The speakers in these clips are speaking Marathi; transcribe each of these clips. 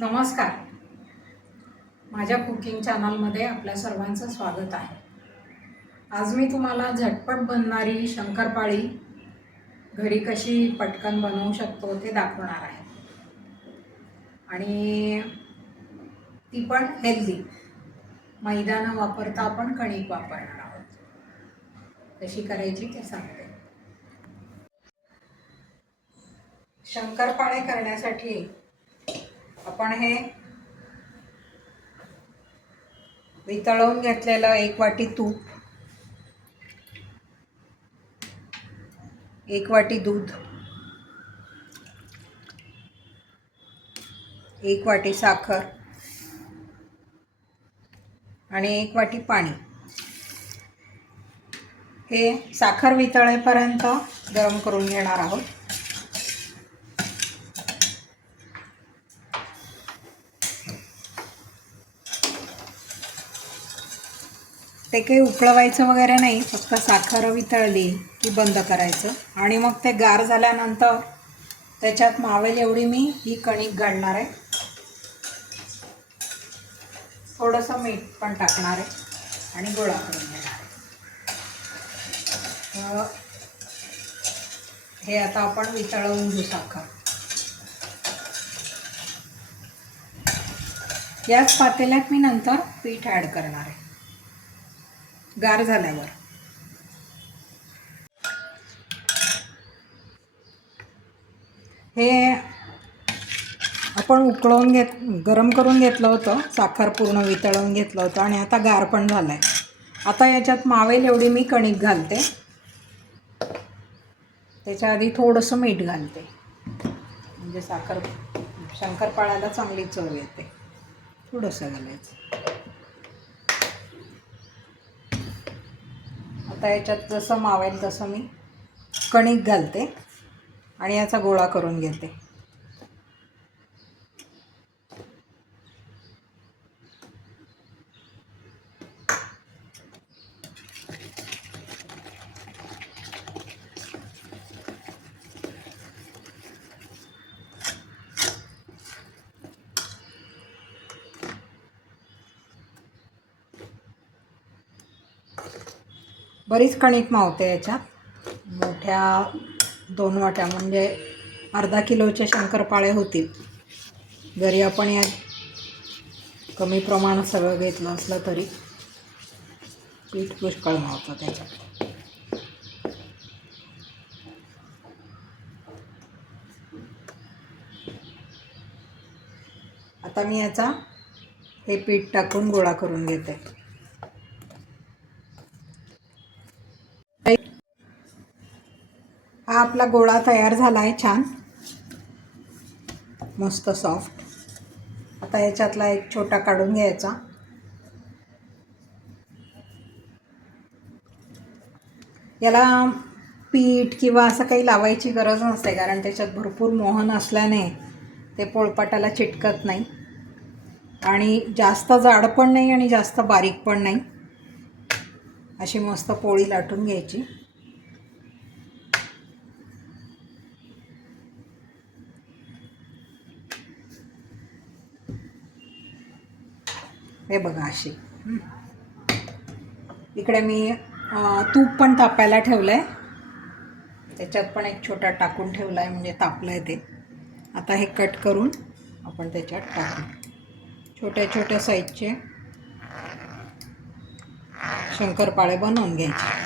नमस्कार. माझ्या कुकिंग चॅनलमध्ये आपल्या सर्वांचं स्वागत आहे. आज मी तुम्हाला झटपट बनणारी शंकरपाळी घरी कशी पटकन बनवू शकतो ते दाखवणार आहे. आणि ती पण हेल्दी. मैदा न वापरता आपण कणिक वापरणार आहोत. कशी करायची ते सांगते. शंकरपाळे करण्यासाठी आपण हे वितळवून घेतलेलं 1 वाटी तूप, 1 वाटी दूध, 1 वाटी साखर आणि 1 वाटी पाणी हे साखर वितळेपर्यंत गरम करून घेणार आहोत. ते काही उकळवायचं वगैरे नाही, फक्त साखर वितळली की बंद करायचं आणि मग ते गार झाल्यानंतर त्याच्यात मावेल एवढी मी ही कणिक घालणार आहे. थोडंसं मीठ पण टाकणार आहे आणि गोळा करून घेणार आहे. हे आता आपण वितळवून घेऊ साखर. याच पातेल्यात मी नंतर पीठ ॲड करणार आहे गार झाल्यावर. हे आपण उकळवून गरम करून घेतलं होतं, साखर पूर्ण वितळवून घेतलं होतं आणि आता गार पण झालं आहे. आता याच्यात मावेल एवढी मी कणिक घालते. त्याच्या आधी थोडंसं मीठ घालते, म्हणजे शंकरपाळ्याला चांगली चव येते. थोडंसं घालायचं. आता याच्यात जसं मावेल तसं मी कणिक घालते आणि याचा गोळा करून घेते. बरीच कणिक मावते याच्यात. मोठ्या 2 वाट्या म्हणजे अर्धा किलोचे शंकरपाळे होतील. जरी आपण यात कमी प्रमाणात सगळं घेतलं असलं तरी पीठ पुष्कळ मावतं त्याच्यात. आता मी याचा हे पीठ टाकून गोळा करून घेते. हा आपला गोळा तयार झाला आहे, छान मस्त सॉफ्ट. आता याच्यातला एक छोटा काढून घ्यायचा. याला पीठ किंवा असं काही लावायची गरज नसते, कारण त्याच्यात भरपूर मोहन असल्याने ते पोळपाटाला चिटकत नाही आणि जास्त जाड पण नाही आणि जास्त बारीक पण नाही. अशी मस्त पोळी लाटून घ्यायची. हे बघा अशी. इकडे मी तूप पण तापायला ठेवलं आहे. त्याच्यात पण एक छोटा टाकून ठेवला आहे, म्हणजे तापलं आहे ते. आता हे कट करून आपण त्याच्यात टाकू. छोट्या छोट्या साईजचे शंकरपाळे बनवून घ्यायचे.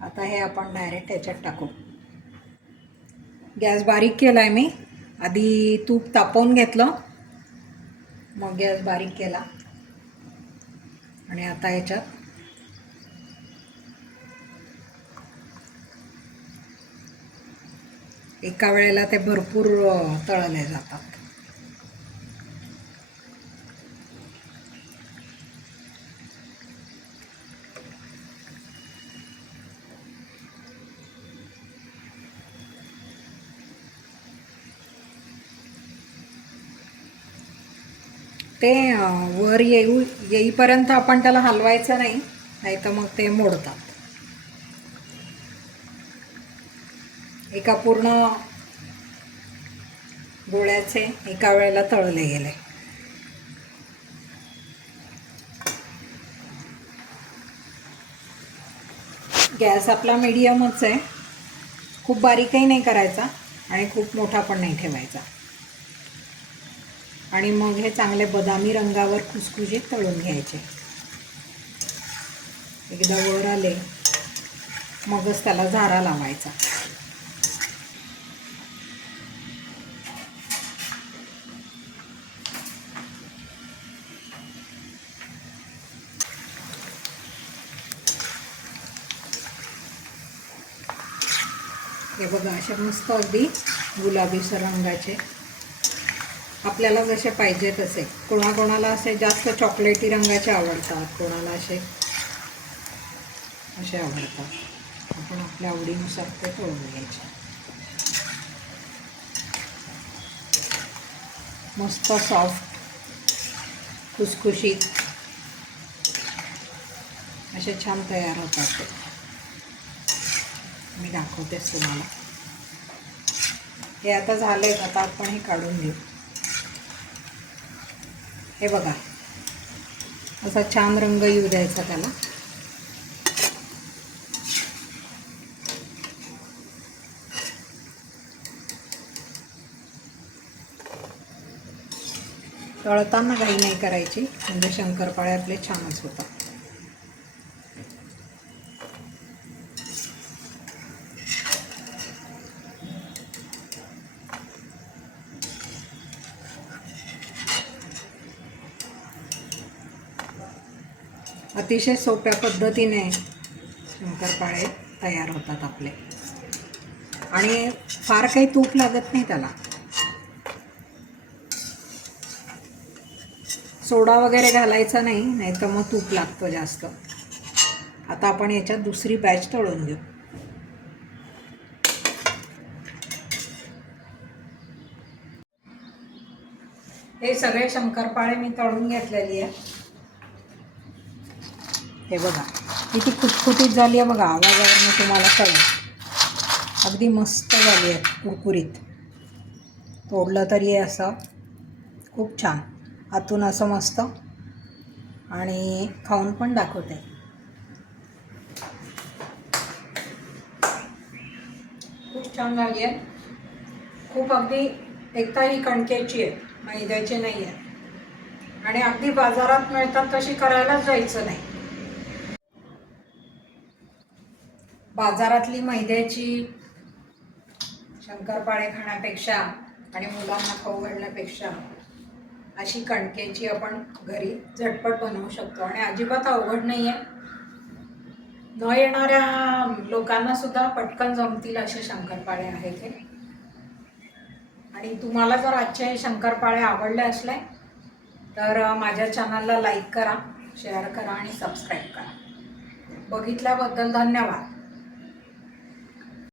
आता हे आपण डायरेक्ट याच्यात टाकू. गॅस बारीक केला आहे मी. आधी तूप तापवून घेतलं, मग गॅस बारीक केला आणि आता याच्यात एका वेळेला ते भरपूर तळले जातात. ते वर येईपर्यंत आपण त्याला हलवायचं नाही, नाही तर मग ते मोडतात. एका पूर्ण गोळ्याचे एका वेळेला तळले गेले. गॅस आपला मीडियमच आहे, खूप बारीकही नाही करायचा आणि खूप मोठा पण नाही ठेवायचा. आणि मग हे चांगले बदामी रंगावर खुसखुशीत तळून घ्यायचे. एकदा वर आले मगच त्याला झारा लावायचा. हे बघा, असे मस्त अगदी गुलाबीसर रंगाचे, आपल्याला जसे पाहिजे तसे. कोणाकोणाला असे जास्त चॉकलेटी रंगाचे आवडतात, कोणाला असे आवडतात. आपण आपल्या आवडीनुसार ते तळून घ्यायचे. मस्त सॉफ्ट खुसखुशीत असे छान तयार होतात ते. मी दाखवतेच तुम्हाला. हे आता झाले, आता आपण हे काढून घेऊ. हे बघा, असा छान रंग येऊ द्यायचा त्याला. तळताना घाई नाही करायची, म्हणजे शंकरपाळे आपले छानच होतात. अतिशय सोप्या पद्धतीने शंकरपाळे तयार होतात आपले. आणि फार काही तूप लागत नाही त्याला. सोडा वगैरे घालायचा नाही, नाही तर मग तूप लागतं जास्त. आता आपण याच्यात दुसरी बॅच तळून घेऊ. हे सगळे शंकरपाळे मी तळून घेतलेली आहे. हे बघा किती खुटखुटीत झाली आहे बघा, आवाजावरून तुम्हाला कळेल. अगदी मस्त झाली आहे, कुरकुरीत. तोडलं तरी आहे असं खूप छान, आतून असं मस्त. आणि खाऊन पण दाखवते. खूप छान झाली आहे. खूप अगदी एकदा ही कणकेची आहे, मैद्याची नाही आहे. आणि अगदी बाजारात मिळतात तशी करायलाच जायचं नाही. बाजारातली मैद्याची शंकरपाळे खाण्यापेक्षा आणि मुलांना खाऊ घालण्यापेक्षा अशी कणकेची आपण घरी झटपट बनवू शकतो. आणि अजिबात अवघड नाही आहे. न येणाऱ्या लोकांना सुद्धा पटकन जमतील असे शंकरपाळे आहेत हे. आणि तुम्हाला जर आजचे हे शंकरपाळे आवडले असले तर माझ्या चॅनलला लाईक करा, शेअर करा आणि सबस्क्राईब करा. बघितल्याबद्दल धन्यवाद.